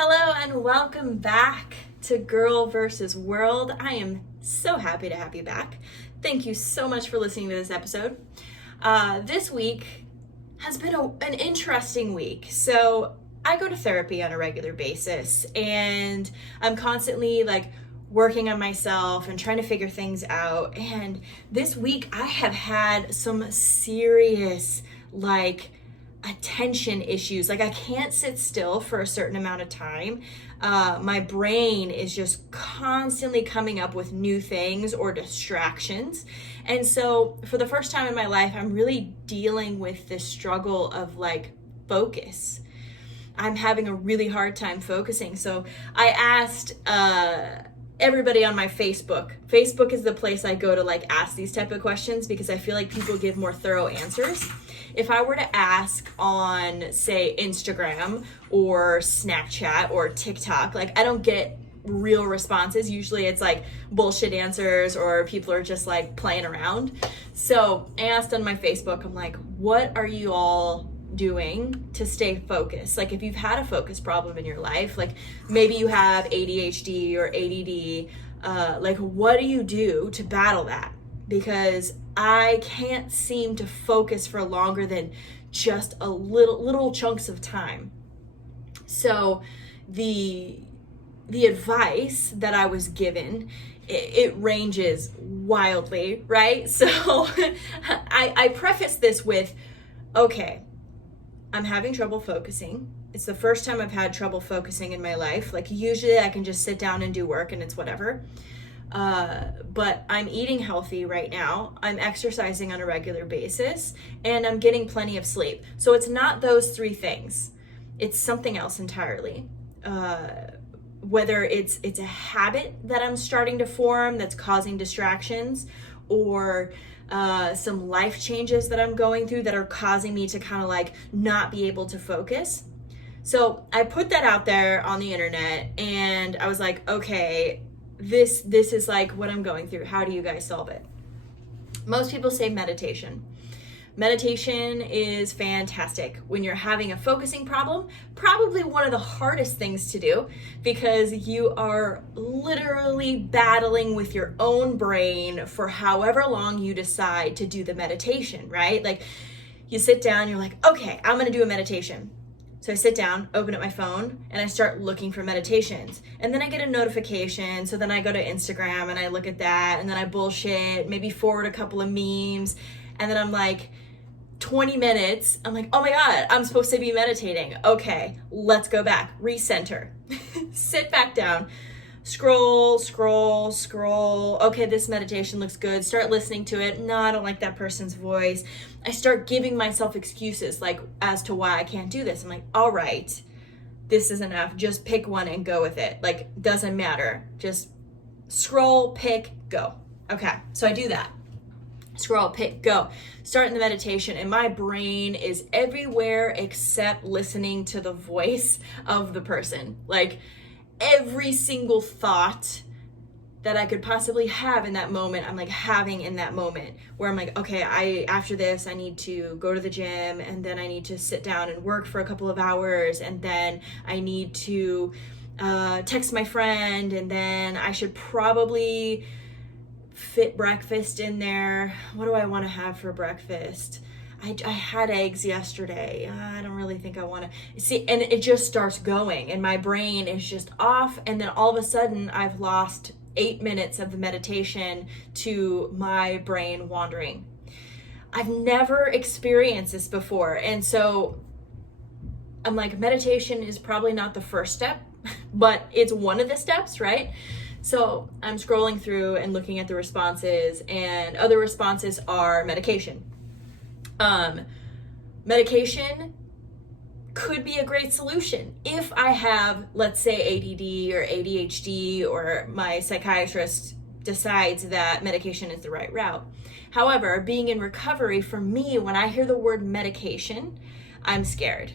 Hello and welcome back to Girl vs. World. I am so happy to have you back. Thank you so much for listening to this episode. This week has been an interesting week. So I go to therapy on a regular basis and I'm constantly working on myself and trying to figure things out. And this week I have had some serious attention issues. I can't sit still for a certain amount of time. My brain is just constantly coming up with new things or distractions. And so for the first time in my life, I'm really dealing with this struggle of focus. I'm having a really hard time focusing. So I asked everybody on my Facebook. Facebook is the place I go to ask these type of questions because I feel like people give more thorough answers. If I were to ask on, say, Instagram or Snapchat or TikTok, I don't get real responses. Usually it's bullshit answers or people are just playing around. So I asked on my Facebook, I'm like, what are you all doing to stay focused? If you've had a focus problem in your life, maybe you have ADHD or ADD, what do you do to battle that? Because I can't seem to focus for longer than just a little chunks of time. So the advice that I was given, it ranges wildly, right? So I preface this with, okay, I'm having trouble focusing. It's the first time I've had trouble focusing in my life. Usually I can just sit down and do work and it's whatever. But I'm eating healthy right now. I'm exercising on a regular basis and I'm getting plenty of sleep. So it's not those three things. It's something else entirely. Whether it's a habit that I'm starting to form that's causing distractions, or some life changes that I'm going through that are causing me to kind of not be able to focus. So I put that out there on the internet and I was like, okay, this is what I'm going through. How do you guys solve it? Most people say meditation. Meditation is fantastic when you're having a focusing problem. Probably one of the hardest things to do because you are literally battling with your own brain for however long you decide to do the meditation, right? You sit down, you're like, okay, I'm gonna do a meditation. So I sit down, open up my phone, and I start looking for meditations. And then I get a notification, so then I go to Instagram and I look at that, and then I bullshit, maybe forward a couple of memes, and then I'm 20 minutes, I'm oh my God, I'm supposed to be meditating. Okay, let's go back, recenter, sit back down, scroll. Okay, this meditation looks good. Start listening to it. No, I don't like that person's voice. I start giving myself excuses as to why I can't do this. I'm all right, this is enough. Just pick one and go with it. Doesn't matter. Just scroll, pick, go. Okay, so I do that. Scroll, pick, go. Start in the meditation and my brain is everywhere except listening to the voice of the person. Every single thought that I could possibly have in that moment, I'm having in that moment where I'm okay, after this, I need to go to the gym and then I need to sit down and work for a couple of hours and then I need to text my friend and then I should probably fit breakfast in there. What do I want to have for breakfast? I had eggs yesterday. I don't really think I want to see, and it just starts going and my brain is just off. And then all of a sudden I've lost 8 minutes of the meditation to my brain wandering. I've never experienced this before. And so I'm meditation is probably not the first step, but it's one of the steps, right? So I'm scrolling through and looking at the responses, and other responses are medication. Medication could be a great solution if I have, let's say, ADD or ADHD, or my psychiatrist decides that medication is the right route. However, being in recovery, for me, when I hear the word medication, I'm scared.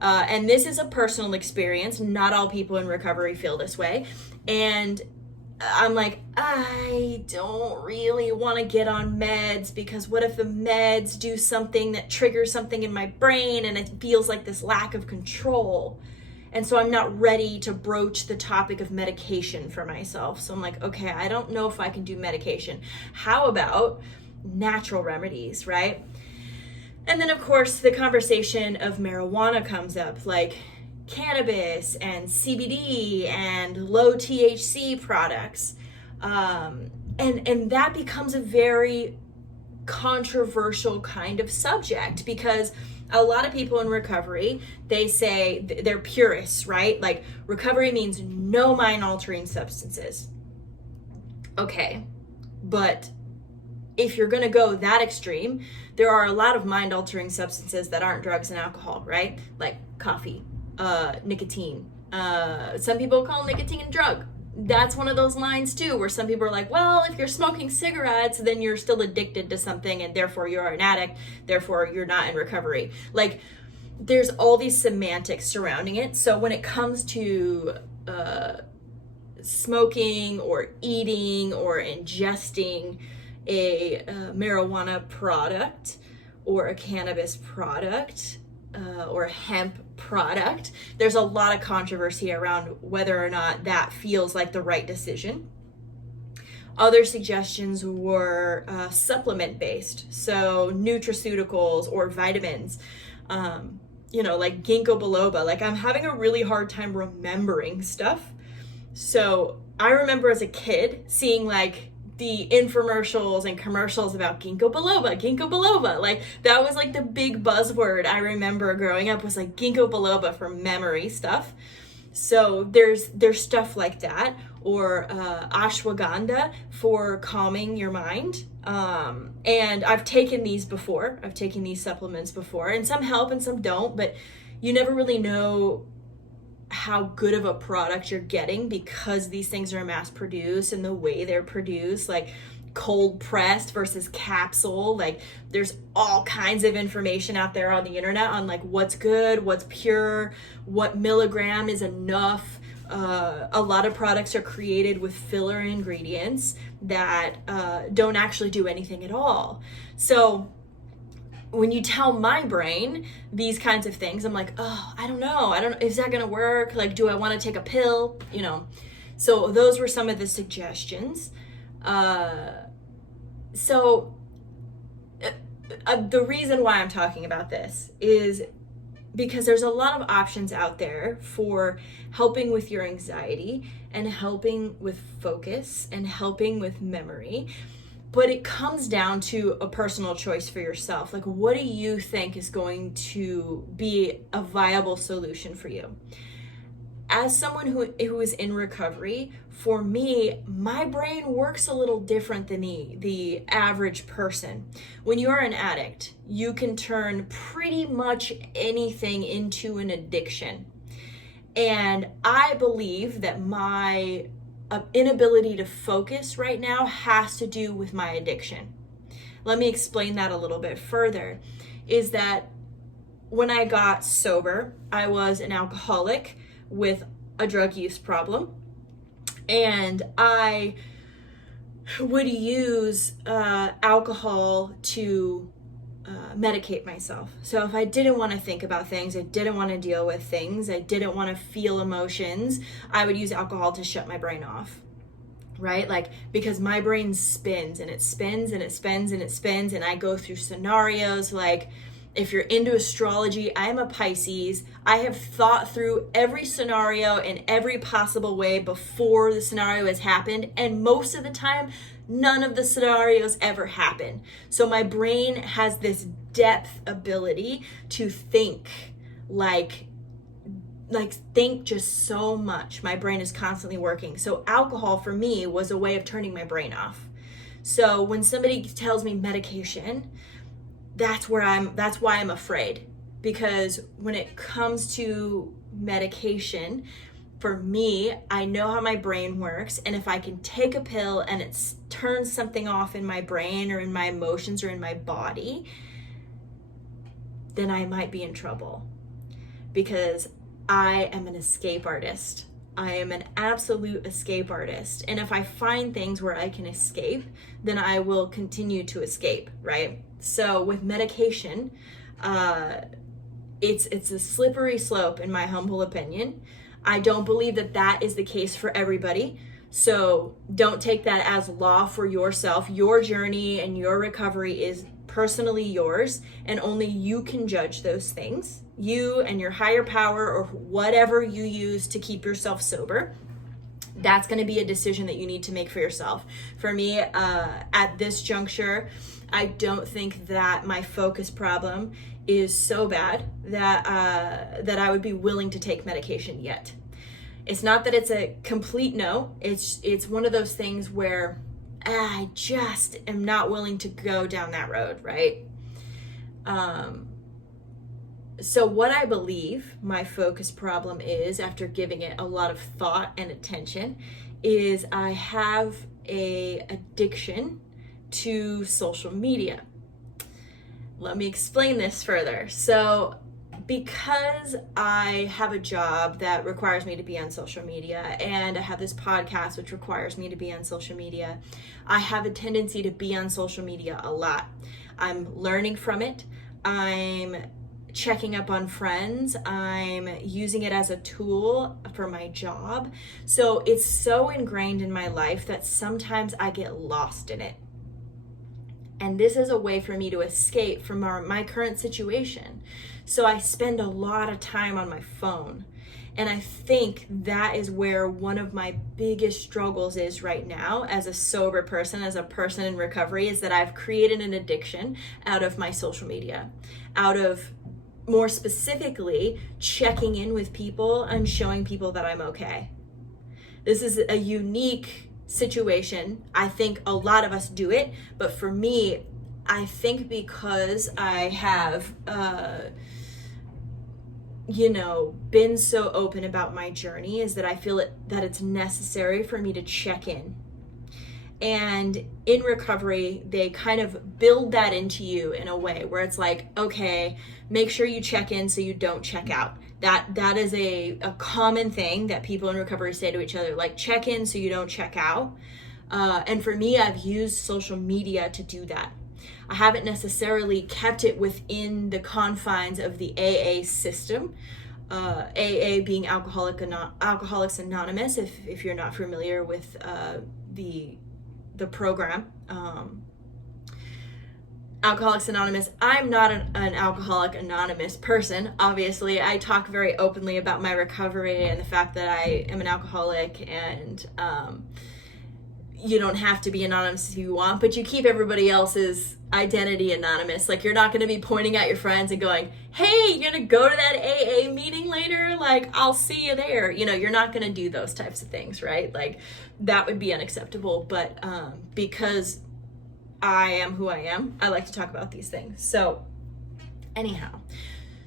And this is a personal experience. Not all people in recovery feel this way. And I'm I don't really want to get on meds because what if the meds do something that triggers something in my brain and it feels like this lack of control? And so I'm not ready to broach the topic of medication for myself. So I'm like, okay, I don't know if I can do medication. How about natural remedies, right? And then, of course, the conversation of marijuana comes up, like cannabis and CBD and low THC products. And that becomes a very controversial kind of subject, because a lot of people in recovery, they say they're purists, right? Like, recovery means no mind-altering substances. Okay, but if you're going to go that extreme, there are a lot of mind-altering substances that aren't drugs and alcohol, right? Like coffee, nicotine. Some people call nicotine a drug. That's one of those lines too, where some people are like, well, if you're smoking cigarettes, then you're still addicted to something and therefore you're an addict, therefore you're not in recovery. Like, there's all these semantics surrounding it. So when it comes to smoking or eating or ingesting a marijuana product or a cannabis product, or hemp product, there's a lot of controversy around whether or not that feels like the right decision. Other suggestions were supplement based, so nutraceuticals or vitamins, like ginkgo biloba. Like, I'm having a really hard time remembering stuff. So I remember as a kid seeing like the infomercials and commercials about ginkgo biloba. Like, that was like the big buzzword I remember growing up, was like ginkgo biloba for memory stuff. So there's stuff like that, or ashwagandha for calming your mind. And I've taken these before. I've taken these supplements before, and some help and some don't, but you never really know how good of a product you're getting, because these things are mass produced and the way they're produced, like cold pressed versus capsule. Like, there's all kinds of information out there on the internet on like what's good, what's pure, what milligram is enough. A lot of products are created with filler ingredients that don't actually do anything at all. So when you tell my brain these kinds of things, I'm like, oh, I don't know, is that gonna work? Like, do I want to take a pill? So those were some of the suggestions. The reason why I'm talking about this is because there's a lot of options out there for helping with your anxiety and helping with focus and helping with memory. But it comes down to a personal choice for yourself. Like, what do you think is going to be a viable solution for you? As someone who is in recovery, for me, my brain works a little different than the average person. When you are an addict, you can turn pretty much anything into an addiction. And I believe that my inability to focus right now has to do with my addiction. Let me explain that a little bit further. Is that when I got sober, I was an alcoholic with a drug use problem, and I would use alcohol to medicate myself. So if I didn't want to think about things, I didn't want to deal with things, I didn't want to feel emotions, I would use alcohol to shut my brain off, right? Like, because my brain spins and it spins and it spins and it spins, and I go through scenarios. Like, if you're into astrology, I am a Pisces. I have thought through every scenario in every possible way before the scenario has happened, and most of the time, none of the scenarios ever happen. So my brain has this depth ability to think, like think just so much. My brain is constantly working. So alcohol for me was a way of turning my brain off. So when somebody tells me medication, that's why I'm afraid, because when it comes to medication, for me, I know how my brain works, and if I can take a pill and it turns something off in my brain or in my emotions or in my body, then I might be in trouble, because I am an escape artist. I am an absolute escape artist. And if I find things where I can escape, then I will continue to escape, right? So with medication, it's a slippery slope in my humble opinion. I don't believe that that is the case for everybody. So don't take that as law for yourself. Your journey and your recovery is personally yours, and only you can judge those things. You and your higher power, or whatever you use to keep yourself sober, that's going to be a decision that you need to make for yourself. For me, at this juncture, I don't think that my focus problem is so bad that that I would be willing to take medication yet. It's not that it's a complete no. It's one of those things where I just am not willing to go down that road, right? So what I believe my focus problem is, after giving it a lot of thought and attention, is I have a addiction to social media. Let me explain this further. So because I have a job that requires me to be on social media, and I have this podcast which requires me to be on social media, I have a tendency to be on social media a lot. I'm learning from it. I'm checking up on friends. I'm using it as a tool for my job. So it's so ingrained in my life that sometimes I get lost in it. And this is a way for me to escape from my current situation. So I spend a lot of time on my phone. And I think that is where one of my biggest struggles is right now as a sober person, as a person in recovery, is that I've created an addiction out of my social media, out of, more specifically, checking in with people and showing people that I'm okay. This is a unique situation. I think a lot of us do it, but for me, I think because I have, been so open about my journey, is that I feel that it's necessary for me to check in. And in recovery, they kind of build that into you in a way where it's like, okay, make sure you check in so you don't check out. That is a common thing that people in recovery say to each other, like, check in so you don't check out. And for me, I've used social media to do that. I haven't necessarily kept it within the confines of the AA system. AA being Alcoholics Anonymous, if you're not familiar with the program. Alcoholics Anonymous. I'm not an Alcoholic Anonymous person. Obviously, I talk very openly about my recovery and the fact that I am an alcoholic, and you don't have to be anonymous if you want, but you keep everybody else's identity anonymous. Like, you're not going to be pointing at your friends and going, hey, you're going to go to that AA meeting later? Like, I'll see you there. You're not going to do those types of things, right? Like, that would be unacceptable. But because I am who I am, I like to talk about these things. So anyhow,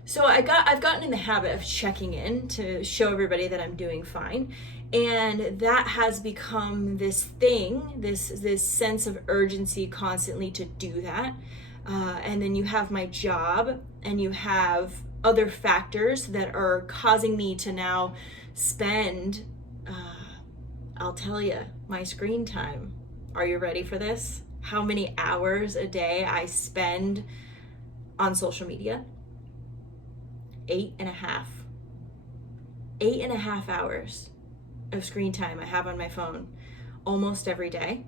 so I've gotten in the habit of checking in to show everybody that I'm doing fine. And that has become this thing, this sense of urgency constantly to do that. And then you have my job, and you have other factors that are causing me to now spend, I'll tell you, my screen time. Are you ready for this? How many hours a day I spend on social media? 8.5. 8.5 hours of screen time I have on my phone almost every day,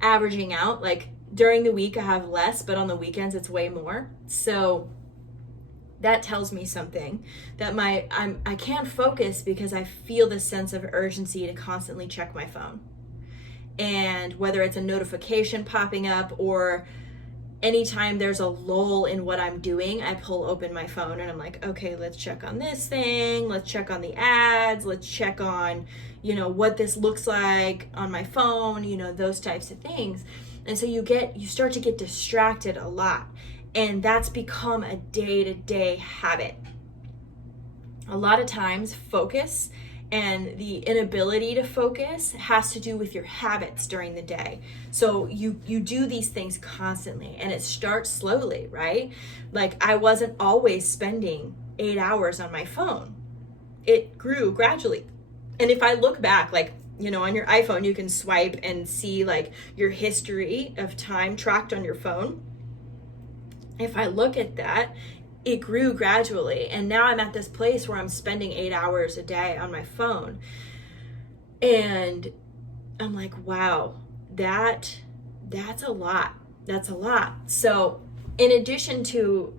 averaging out. Like, during the week I have less, but on the weekends it's way more. So that tells me something, that I can't focus because I feel this sense of urgency to constantly check my phone. And whether it's a notification popping up, or anytime there's a lull in what I'm doing, I pull open my phone and I'm like, okay, let's check on this thing, let's check on the ads, let's check on, what this looks like on my phone, those types of things. And so you start to get distracted a lot, and that's become a day-to-day habit. A lot of times, focus and the inability to focus has to do with your habits during the day. So you do these things constantly, and it starts slowly, right? Like, I wasn't always spending 8 hours on my phone. It grew gradually. And if I look back, like, on your iPhone, you can swipe and see like your history of time tracked on your phone. If I look at that, it grew gradually. And now I'm at this place where I'm spending 8 hours a day on my phone. And I'm like, wow, that's a lot. That's a lot. So in addition to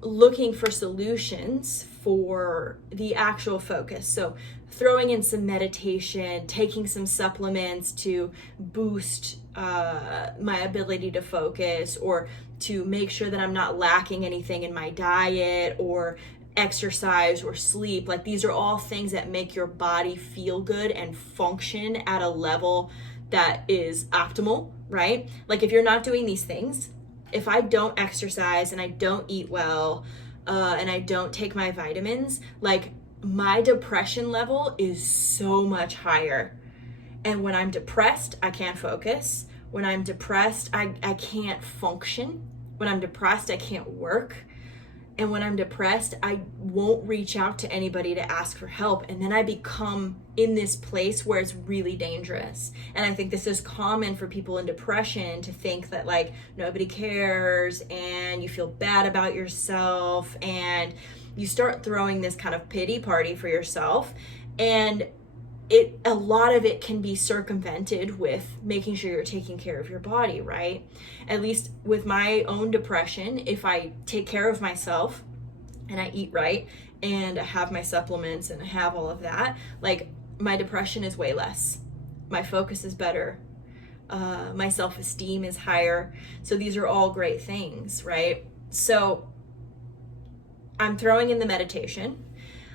looking for solutions for the actual focus, so throwing in some meditation, taking some supplements to boost my ability to focus, or to make sure that I'm not lacking anything in my diet or exercise or sleep. Like, these are all things that make your body feel good and function at a level that is optimal, right? Like, if you're not doing these things, if I don't exercise and I don't eat well, and I don't take my vitamins, like, my depression level is so much higher. And when I'm depressed, I can't focus. When I'm depressed, I can't function. When I'm depressed, I can't work. And when I'm depressed, I won't reach out to anybody to ask for help. And then I become in this place where it's really dangerous. And I think this is common for people in depression, to think that, like, nobody cares and you feel bad about yourself, and you start throwing this kind of pity party for yourself. And a lot of it can be circumvented with making sure you're taking care of your body, right? At least with my own depression, if I take care of myself and I eat right and I have my supplements and I have all of that, like, my depression is way less. My focus is better. My self-esteem is higher. So these are all great things, right? So I'm throwing in the meditation.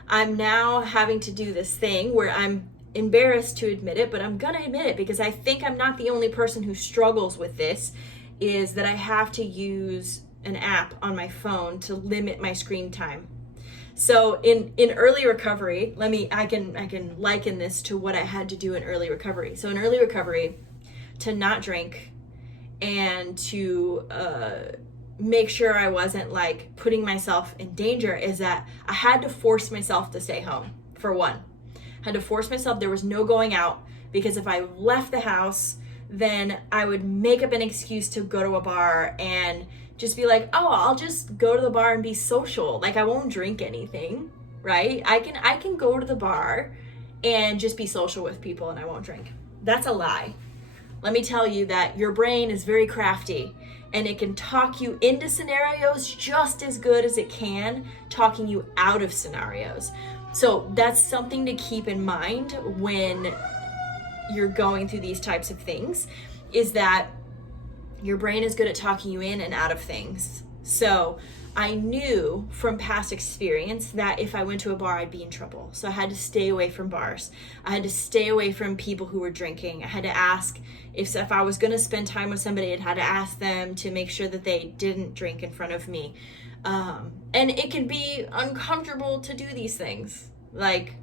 I'm now having to do this thing where I'm embarrassed to admit it, but I'm gonna admit it because I think I'm not the only person who struggles with this, is that I have to use an app on my phone to limit my screen time. So in early recovery, I can liken this to what I had to do in early recovery. So in early recovery, to not drink and to make sure I wasn't, like, putting myself in danger, is that I had to force myself to stay home, for one. I had to force myself. There was no going out, because if I left the house, then I would make up an excuse to go to a bar and just be like, oh, I'll just go to the bar and be social. Like, I won't drink anything, right? I can go to the bar and just be social with people and I won't drink. That's a lie. Let me tell you that your brain is very crafty, and it can talk you into scenarios just as good as it can talking you out of scenarios. So that's something to keep in mind when you're going through these types of things, is that your brain is good at talking you in and out of things. So I knew from past experience that if I went to a bar, I'd be in trouble. So I had to stay away from bars. I had to stay away from people who were drinking. I had to ask if I was going to spend time with somebody, I had to ask them to make sure that they didn't drink in front of me. And it can be uncomfortable to do these things. Like,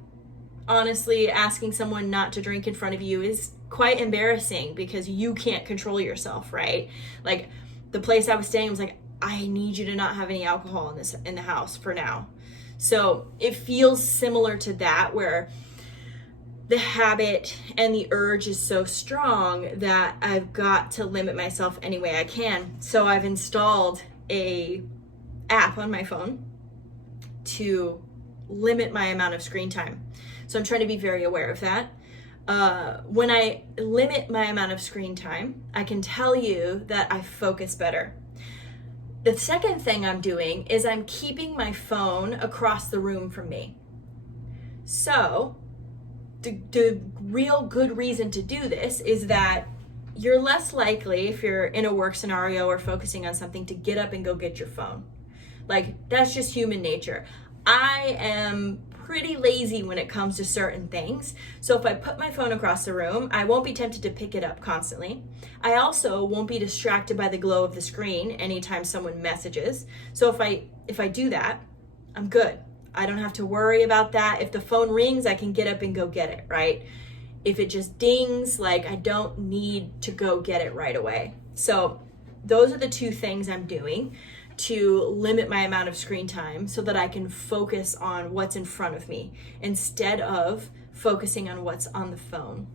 honestly, asking someone not to drink in front of you is quite embarrassing because you can't control yourself, right? Like, the place I was staying was like, I need you to not have any alcohol in the house for now. So it feels similar to that, where the habit and the urge is so strong that I've got to limit myself any way I can. So I've installed a app on my phone to limit my amount of screen time. So I'm trying to be very aware of that. When I limit my amount of screen time, I can tell you that I focus better. The second thing I'm doing is I'm keeping my phone across the room from me. So the real good reason to do this is that you're less likely, if you're in a work scenario or focusing on something, to get up and go get your phone. Like, that's just human nature. I am pretty lazy when it comes to certain things. So if I put my phone across the room, I won't be tempted to pick it up constantly. I also won't be distracted by the glow of the screen anytime someone messages. So if I do that, I'm good. I don't have to worry about that. If the phone rings, I can get up and go get it, right? If it just dings, like, I don't need to go get it right away. So those are the two things I'm doing to limit my amount of screen time so that I can focus on what's in front of me instead of focusing on what's on the phone.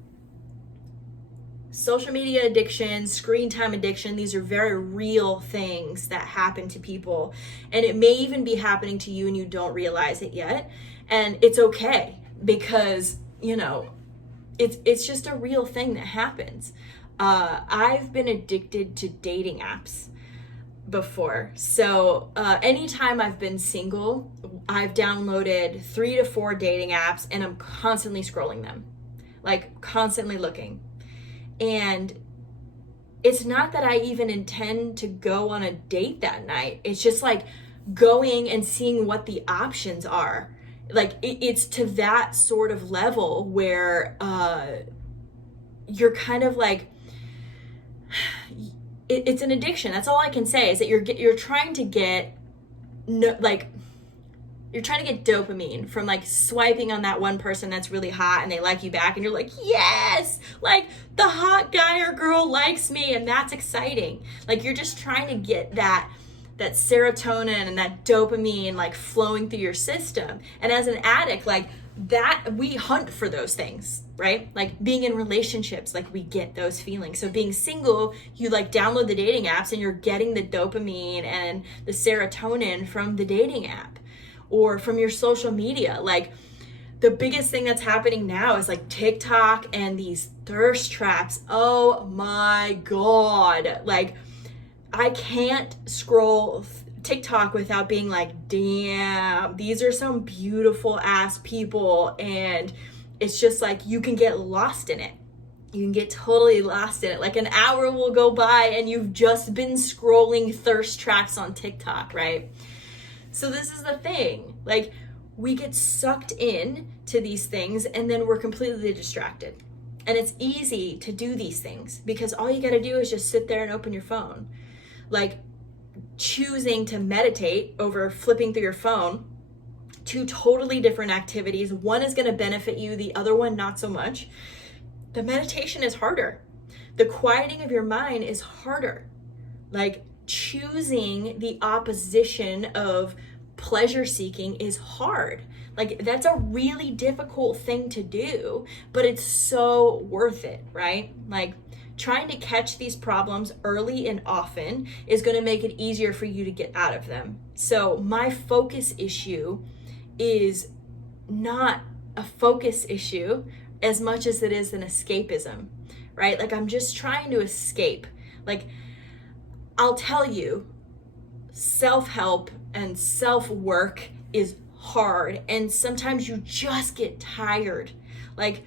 social media addiction, screen time addiction, these are very real things that happen to people. And it may even be happening to you and you don't realize it yet. And it's okay, because, it's just a real thing that happens. I've been addicted to dating apps before. So anytime I've been single, I've downloaded 3 to 4 dating apps and I'm constantly scrolling them, like constantly looking. And it's not that I even intend to go on a date that night. It's just like going and seeing what the options are. Like it's to that sort of level where you're kind of like, it's an addiction. That's all I can say, is that you're trying to get you're trying to get dopamine from like swiping on that one person that's really hot and they like you back and you're like, yes, like the hot guy or girl likes me, and that's exciting. Like you're just trying to get that serotonin and that dopamine like flowing through your system. And as an addict, like that, we hunt for those things, right? Like being in relationships, like we get those feelings. So being single, you like download the dating apps and you're getting the dopamine and the serotonin from the dating app or from your social media. Like the biggest thing that's happening now is like TikTok and these thirst traps. Oh my God. Like I can't scroll TikTok without being like, damn, these are some beautiful ass people. And it's just like, you can get lost in it. You can get totally lost in it. Like an hour will go by and you've just been scrolling thirst traps on TikTok, right? So this is the thing. Like we get sucked in to these things and then we're completely distracted. And it's easy to do these things because all you got to do is just sit there and open your phone. Like choosing to meditate over flipping through your phone, 2 totally different activities. One is going to benefit you, the other one not so much. The meditation is harder. The quieting of your mind is harder. Like choosing the opposition of pleasure seeking is hard. Like that's a really difficult thing to do, but it's so worth it, right? Like trying to catch these problems early and often is going to make it easier for you to get out of them. So my focus issue is not a focus issue as much as it is an escapism, right? Like I'm just trying to escape. Like I'll tell you, self-help and self-work is hard, and sometimes you just get tired. Like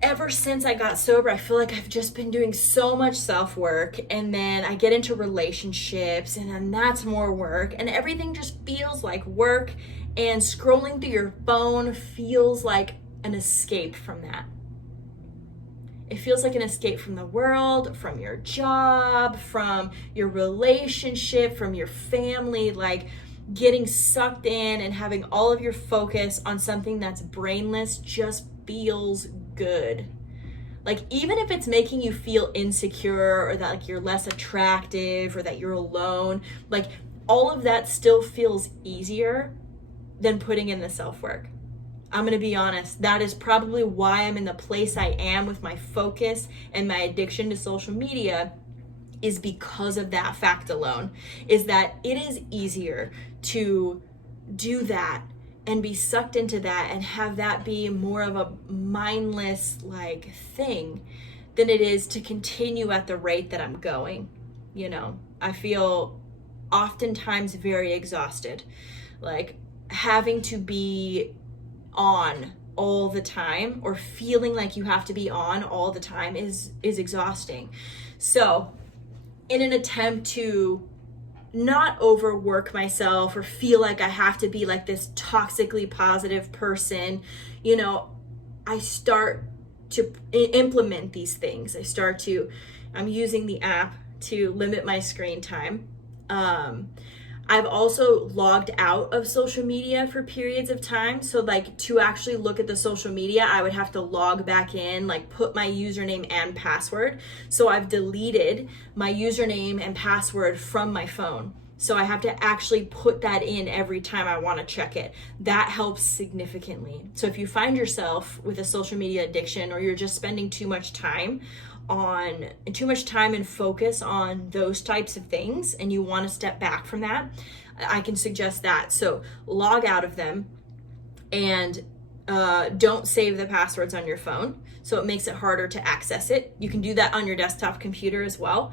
ever since I got sober, I feel like I've just been doing so much self-work, and then I get into relationships and then that's more work, and everything just feels like work, and scrolling through your phone feels like an escape from that. It feels like an escape from the world, from your job, from your relationship, from your family, like getting sucked in and having all of your focus on something that's brainless just feels good. Like even if it's making you feel insecure or that like you're less attractive or that you're alone, like all of that still feels easier than putting in the self-work. I'm going to be honest, that is probably why I'm in the place I am with my focus and my addiction to social media, is because of that fact alone, is that it is easier to do that and be sucked into that and have that be more of a mindless like thing than it is to continue at the rate that I'm going. I feel oftentimes very exhausted, like having to be on all the time or feeling like you have to be on all the time is exhausting. So in an attempt to not overwork myself or feel like I have to be like this toxically positive person, I start to implement these things. I'm using the app to limit my screen time. I've also logged out of social media for periods of time. So like to actually look at the social media, I would have to log back in, like put my username and password. So I've deleted my username and password from my phone. So I have to actually put that in every time I want to check it. That helps significantly. So if you find yourself with a social media addiction or you're just spending too much time and focus on those types of things, and you want to step back from that, I can suggest that. So log out of them, and don't save the passwords on your phone, so it makes it harder to access it. You can do that on your desktop computer as well.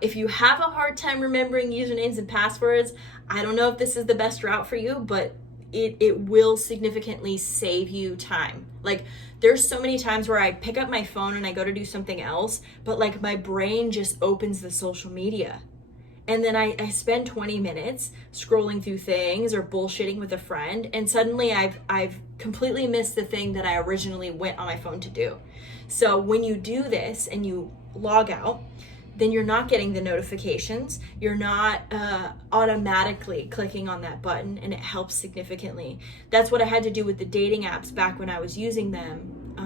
If you have a hard time remembering usernames and passwords, I don't know if this is the best route for you, but it will significantly save you time. Like, there's so many times where I pick up my phone and I go to do something else, but like my brain just opens the social media. And then I spend 20 minutes scrolling through things or bullshitting with a friend, and suddenly I've completely missed the thing that I originally went on my phone to do. So when you do this and you log out, then you're not getting the notifications. You're not automatically clicking on that button, and it helps significantly. That's what I had to do with the dating apps back when I was using them.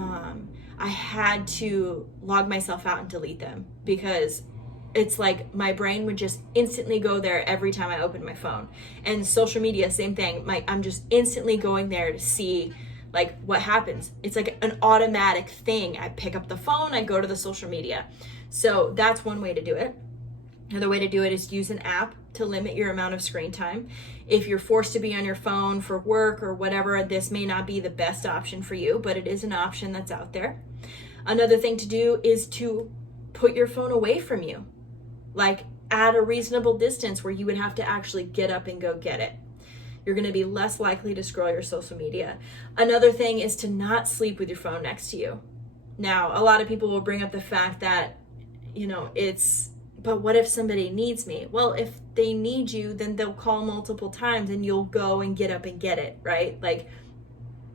I had to log myself out and delete them, because it's like my brain would just instantly go there every time I opened my phone. And social media, same thing. I'm just instantly going there to see like what happens. It's like an automatic thing. I pick up the phone, I go to the social media. So that's one way to do it. Another way to do it is use an app to limit your amount of screen time. If you're forced to be on your phone for work or whatever, this may not be the best option for you, but it is an option that's out there. Another thing to do is to put your phone away from you, like at a reasonable distance where you would have to actually get up and go get it. You're going to be less likely to scroll your social media. Another thing is to not sleep with your phone next to you. Now, a lot of people will bring up the fact that, but what if somebody needs me? Well, if they need you, then they'll call multiple times and you'll go and get up and get it, right? Like,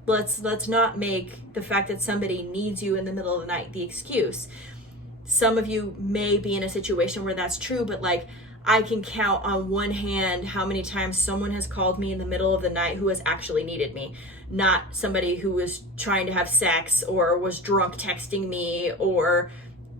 let's not make the fact that somebody needs you in the middle of the night the excuse. Some of you may be in a situation where that's true, but like, I can count on one hand how many times someone has called me in the middle of the night who has actually needed me, not somebody who was trying to have sex or was drunk texting me or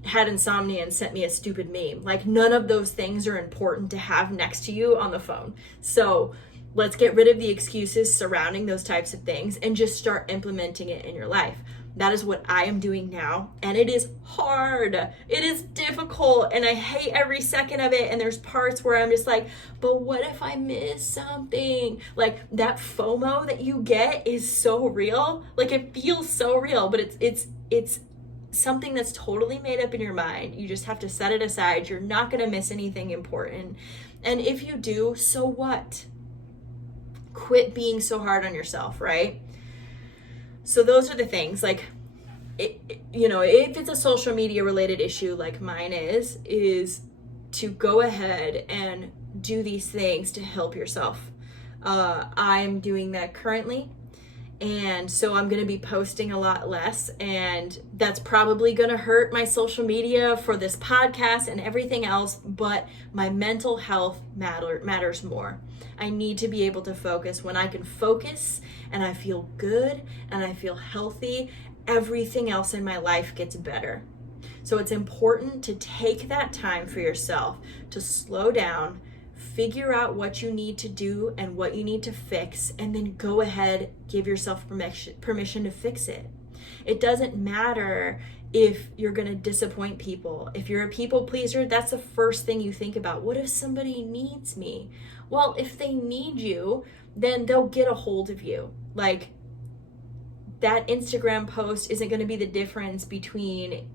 had insomnia and sent me a stupid meme. Like, none of those things are important to have next to you on the phone. So let's get rid of the excuses surrounding those types of things and just start implementing it in your life. That is what I am doing now, and it is hard. It is difficult, and I hate every second of it, and there's parts where I'm just like, but what if I miss something? Like, that FOMO that you get is so real. Like, it feels so real, but it's something that's totally made up in your mind. You just have to set it aside. You're not going to miss anything important, and if you do, so what? Quit being so hard on yourself, right? So those are the things. Like, if it's a social media related issue like mine is to go ahead and do these things to help yourself. I'm doing that currently, and so I'm going to be posting a lot less, and that's probably going to hurt my social media for this podcast and everything else, but my mental health matters more. I need to be able to focus. When I can focus and I feel good and I feel healthy, everything else in my life gets better. So it's important to take that time for yourself to slow down, figure out what you need to do and what you need to fix, and then go ahead, give yourself permission to fix it. It doesn't matter if you're going to disappoint people. If you're a people pleaser, that's the first thing you think about. What if somebody needs me? Well, if they need you, then they'll get a hold of you. Like, that Instagram post isn't going to be the difference between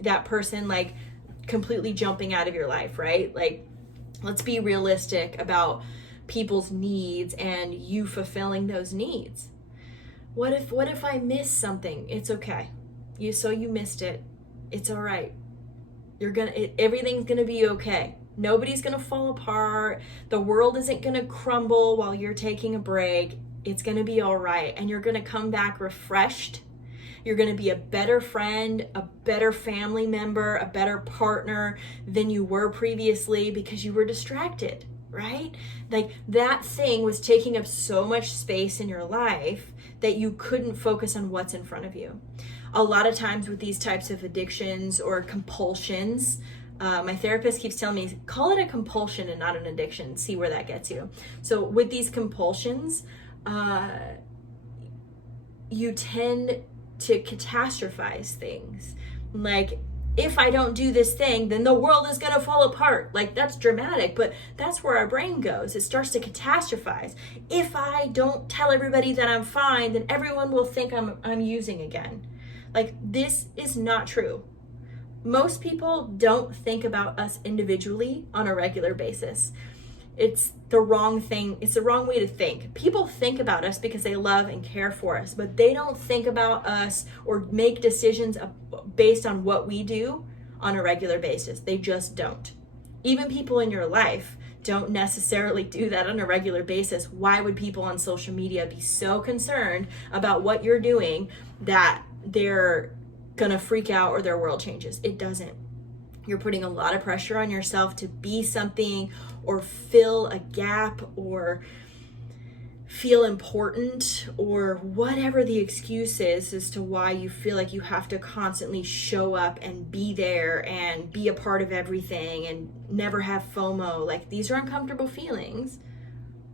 that person like completely jumping out of your life, right? Like, let's be realistic about people's needs and you fulfilling those needs. What if I miss something? It's okay. You missed it. It's all right. Everything's gonna be okay. Nobody's gonna fall apart. The world isn't gonna crumble while you're taking a break. It's gonna be all right, and you're gonna come back refreshed. You're gonna be a better friend, a better family member, a better partner than you were previously because you were distracted, right? Like, that thing was taking up so much space in your life that you couldn't focus on what's in front of you. A lot of times with these types of addictions or compulsions, my therapist keeps telling me, call it a compulsion and not an addiction. See where that gets you. So with these compulsions, you tend to catastrophize things. Like, if I don't do this thing, then the world is going to fall apart. Like, that's dramatic, but that's where our brain goes. It starts to catastrophize. If I don't tell everybody that I'm fine, then everyone will think I'm using again. Like, this is not true. Most people don't think about us individually on a regular basis. It's the wrong thing. It's the wrong way to think. People think about us because they love and care for us, but they don't think about us or make decisions based on what we do on a regular basis. They just don't. Even people in your life don't necessarily do that on a regular basis. Why would people on social media be so concerned about what you're doing that they're gonna freak out or their world changes? It doesn't. You're putting a lot of pressure on yourself to be something or fill a gap or feel important or whatever the excuse is as to why you feel like you have to constantly show up and be there and be a part of everything and never have FOMO. Like, these are uncomfortable feelings,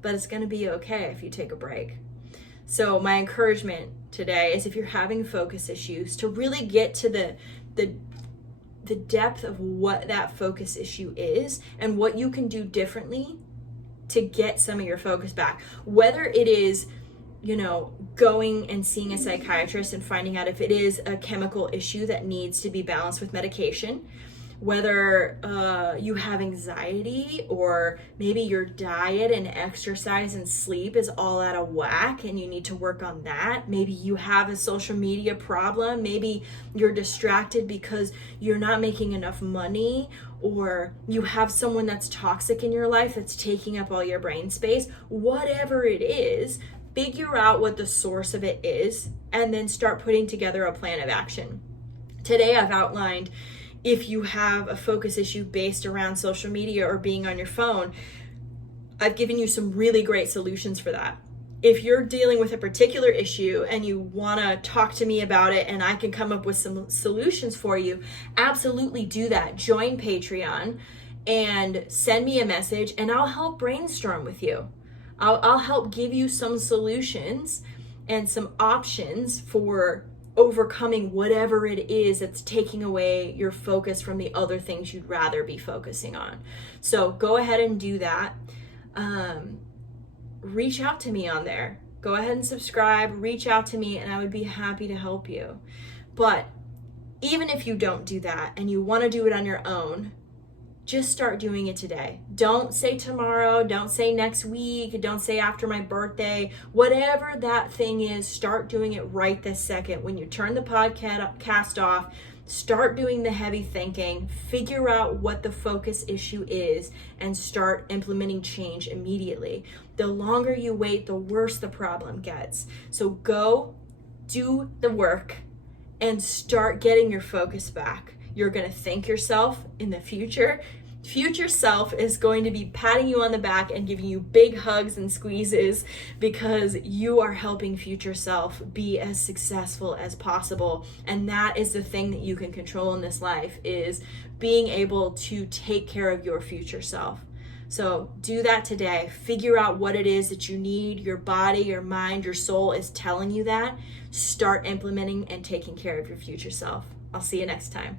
but it's going to be okay if you take a break. So my encouragement today is, if you're having focus issues, to really get to the depth of what that focus issue is and what you can do differently to get some of your focus back. Whether it is, going and seeing a psychiatrist and finding out if it is a chemical issue that needs to be balanced with medication, whether you have anxiety, or maybe your diet and exercise and sleep is all out of whack and you need to work on that. Maybe you have a social media problem. Maybe you're distracted because you're not making enough money, or you have someone that's toxic in your life that's taking up all your brain space. Whatever it is, figure out what the source of it is and then start putting together a plan of action. Today I've outlined, if you have a focus issue based around social media or being on your phone, I've given you some really great solutions for that. If you're dealing with a particular issue and you want to talk to me about it and I can come up with some solutions for you, absolutely do that. Join Patreon and send me a message and I'll help brainstorm with you. I'll help give you some solutions and some options for overcoming whatever it is that's taking away your focus from the other things you'd rather be focusing on. So go ahead and do that. Reach out to me on there. Go ahead and subscribe, reach out to me, and I would be happy to help you. But even if you don't do that and you want to do it on your own, just start doing it today. Don't say tomorrow, don't say next week, don't say after my birthday. Whatever that thing is, start doing it right this second. When you turn the podcast off, start doing the heavy thinking, figure out what the focus issue is, and start implementing change immediately. The longer you wait, the worse the problem gets. So go do the work and start getting your focus back. You're going to thank yourself in the future. Future self is going to be patting you on the back and giving you big hugs and squeezes because you are helping future self be as successful as possible. And that is the thing that you can control in this life, is being able to take care of your future self. So do that today. Figure out what it is that you need. Your body, your mind, your soul is telling you that. Start implementing and taking care of your future self. I'll see you next time.